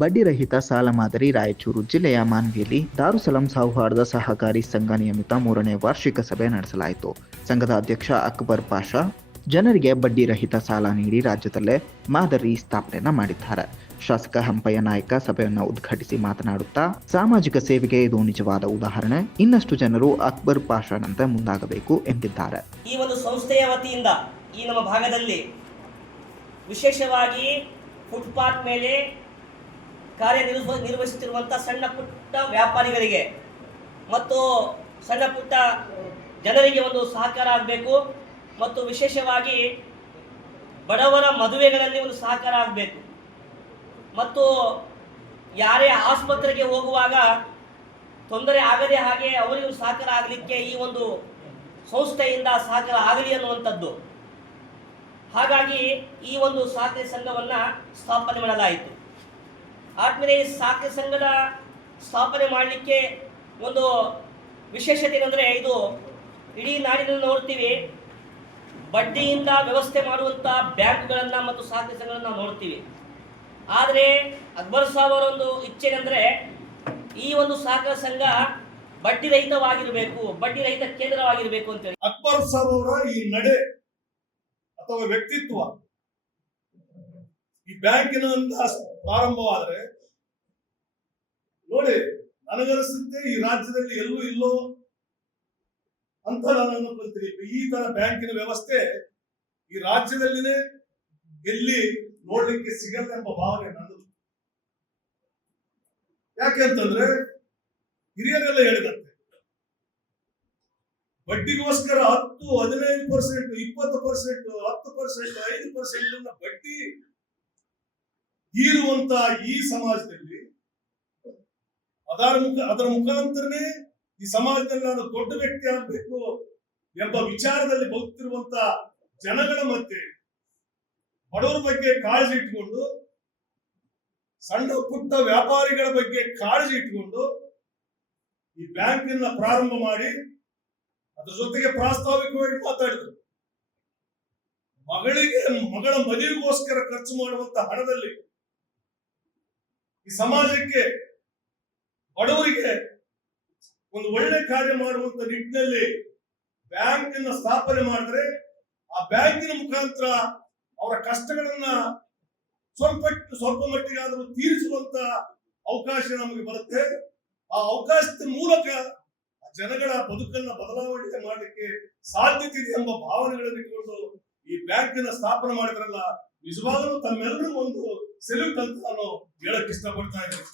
ಬಡ್ಡಿರಹಿತ ಸಾಲ ಮಾದರಿ ರಾಯಚೂರು ಜಿಲ್ಲೆಯ ಮಾನ್ವಿಯಲ್ಲಿ ದಾರುಸಲಾಂ ಸೌಹಾರ್ದ ಸಹಕಾರಿ ಸಂಘ ನಿಯಮಿತ 3ನೇ ವಾರ್ಷಿಕ ಸಭೆ ನಡೆಸಲಾಯಿತು. ಸಂಘದ ಅಧ್ಯಕ್ಷ ಅಕ್ಬರ್ ಪಾಷಾ ಜನರಿಗೆ ಬಡ್ಡಿರಹಿತ ಸಾಲ ನೀಡಿ ರಾಜ್ಯದಲ್ಲೇ ಮಾದರಿ ಸ್ಥಾಪನೆ ಮಾಡಿದ್ದಾರೆ. ಶಾಸಕ ಹಂಪಯ್ಯ ನಾಯಕ ಸಭೆಯನ್ನು ಉದ್ಘಾಟಿಸಿ ಮಾತನಾಡುತ್ತಾ, ಸಾಮಾಜಿಕ ಸೇವೆಗೆ ಇದು ನಿಜವಾದ ಉದಾಹರಣೆ. ಇನ್ನಷ್ಟು ಜನರು ಅಕ್ಬರ್ ಪಾಷಾನಂತೆ ಮುಂದಾಗಬೇಕು ಎಂದಿದ್ದಾರೆ. ಈ ಒಂದು ಸಂಸ್ಥೆಯ ವತಿಯಿಂದ ಈ ನಮ್ಮ ಭಾಗದಲ್ಲಿ ವಿಶೇಷವಾಗಿ ಫುಟ್ಪಾತ್ ಮೇಲೆ ಕಾರ್ಯನಿರ್ವಹಿಸುತ್ತಿರುವಂಥ ಸಣ್ಣ ಪುಟ್ಟ ವ್ಯಾಪಾರಿಗಳಿಗೆ ಮತ್ತು ಸಣ್ಣ ಪುಟ್ಟ ಜನರಿಗೆ ಒಂದು ಸಹಕಾರ ಆಗಬೇಕು ಮತ್ತು ವಿಶೇಷವಾಗಿ ಬಡವರ ಮದುವೆಗಳಲ್ಲಿ ಒಂದು ಸಹಕಾರ ಆಗಬೇಕು ಮತ್ತು ಯಾರೇ ಆಸ್ಪತ್ರೆಗೆ ಹೋಗುವಾಗ ತೊಂದರೆ ಆಗದೆ ಹಾಗೆ ಅವರಿಗೂ ಸಹಕಾರ ಆಗಲಿಕ್ಕೆ ಈ ಒಂದು ಸಂಸ್ಥೆಯಿಂದ ಸಹಕಾರ ಆಗಲಿ ಅನ್ನುವಂಥದ್ದು. ಹಾಗಾಗಿ ಈ ಒಂದು ಸಹಕಾರಿ ಸಂಘವನ್ನು ಸ್ಥಾಪನೆ ಮಾಡಲಾಯಿತು. ಆದ್ಮೇಲೆ ಈ ಸಹಕಾರಿ ಸಂಘದ ಸ್ಥಾಪನೆ ಮಾಡಲಿಕ್ಕೆ ಒಂದು ವಿಶೇಷತೆ ಏನಂದರೆ, ಇದು ಇಡೀ ನಾಡಿನಲ್ಲಿ ನೋಡ್ತೀವಿ, ಬಡ್ಡಿಯಿಂದ ವ್ಯವಸ್ಥೆ ಮಾಡುವಂಥ ಬ್ಯಾಂಕ್ಗಳನ್ನು ಮತ್ತು ಸಹಕಾರಿ ಸಂಘಗಳನ್ನು ನಾವು ನೋಡ್ತೀವಿ. ಆದರೆ ಅಕ್ಬರ್ ಸಾಬ್ ಅವರ ಒಂದು ಇಚ್ಛೆ ಏನಂದರೆ, ಈ ಒಂದು ಸಹಕಾರಿ ಸಂಘ ಬಡ್ಡಿ ರಹಿತವಾಗಿರಬೇಕು, ಬಡ್ಡಿ ರಹಿತ ಕೇಂದ್ರವಾಗಿರಬೇಕು ಅಂತೇಳಿ. ಅಕ್ಬರ್ ಸಾಬ್ ಅವರ ಈ ನಡೆ ಅಥವಾ ವ್ಯಕ್ತಿತ್ವ ಈ ಬ್ಯಾಂಕಿನ ಪ್ರಾರಂಭವಾದರೆ ನೋಡಿ, ನನಗನಿಸುತ್ತೆ ಈ ರಾಜ್ಯದಲ್ಲಿ ಎಲ್ಲೂ ಇಲ್ಲೋ ಅಂತ ನಾನು ಅನ್ಕೊಳ್ತೀನಿ. ಈ ತರ ಬ್ಯಾಂಕಿನ ವ್ಯವಸ್ಥೆ ಈ ರಾಜ್ಯದಲ್ಲಿನೇ ಎಲ್ಲಿ ನೋಡ್ಲಿಕ್ಕೆ ಸಿಗಲ್ಲ ಎಂಬ ಭಾವನೆ ನನ್ನದು. ಯಾಕೆಂತಂದ್ರೆ ಹಿರಿಯರೆಲ್ಲ ಹೇಳಿದಂತೆ ಬಡ್ಡಿಗೋಸ್ಕರ 10, 15%, 20%, 10%, 5% ಬಡ್ಡಿ ಹೀರುವಂತ ಈ ಸಮಾಜದಲ್ಲಿ ಅದರ ಮುಖಾಂತರನೇ ಈ ಸಮಾಜದಲ್ಲಿ ನಾನು ದೊಡ್ಡ ವ್ಯಕ್ತಿ ಆಗ್ಬೇಕು ಎಂಬ ವಿಚಾರದಲ್ಲಿ ಬದುಕ್ತಿರುವಂತ ಜನಗಳ ಮಧ್ಯೆ ಬಡವರ ಬಗ್ಗೆ ಕಾಳಜಿ ಇಟ್ಕೊಂಡು, ಸಣ್ಣ ಪುಟ್ಟ ವ್ಯಾಪಾರಿಗಳ ಬಗ್ಗೆ ಕಾಳಜಿ ಇಟ್ಕೊಂಡು ಈ ಬ್ಯಾಂಕನ್ನ ಪ್ರಾರಂಭ ಮಾಡಿ ಅದ್ರ ಜೊತೆಗೆ ಪ್ರಾಸ್ತಾವಿಕವಾಗಿ ಮಾತಾಡಿದ್ರು. ಮಗಳ ಮದುವೆಗೋಸ್ಕರ ಖರ್ಚು ಮಾಡುವಂತ ಹಣದಲ್ಲಿ ಈ ಸಮಾಜಕ್ಕೆ ಬಡವರಿಗೆ ಒಂದು ಒಳ್ಳೆ ಕಾರ್ಯ ಮಾಡುವಂತ ನಿಟ್ಟಿನಲ್ಲಿ ಬ್ಯಾಂಕ್ ಅನ್ನ ಸ್ಥಾಪನೆ ಮಾಡಿದ್ರೆ ಆ ಬ್ಯಾಂಕಿನ ಮುಖಾಂತರ ಅವರ ಕಷ್ಟಗಳನ್ನ ಸ್ವಲ್ಪ ಮಟ್ಟಿಗಾದರೂ ತೀರಿಸುವಂತ ಅವಕಾಶ ನಮಗೆ ಬರುತ್ತೆ. ಆ ಅವಕಾಶದ ಮೂಲಕ ಜನಗಳ ಬದುಕನ್ನ ಬದಲಾವಣೆ ಮಾಡಲಿಕ್ಕೆ ಸಾಧ್ಯತೆ ಇದೆ ಎಂಬ ಭಾವನೆಗಳನ್ನು ಇಟ್ಕೊಂಡು ಈ ಬ್ಯಾಂಕಿನ ಸ್ಥಾಪನೆ ಮಾಡಿದ್ರಲ್ಲ, ನಿಜವಾಗಲೂ ತಮ್ಮೆಲ್ಲರೂ ಒಂದು ಸೆಲ್ಯೂಟ್ ಅಂತ ನಾನು ಹೇಳಕ್ ಇಷ್ಟಪಡ್ತಾ ಇದ್ದೇನೆ.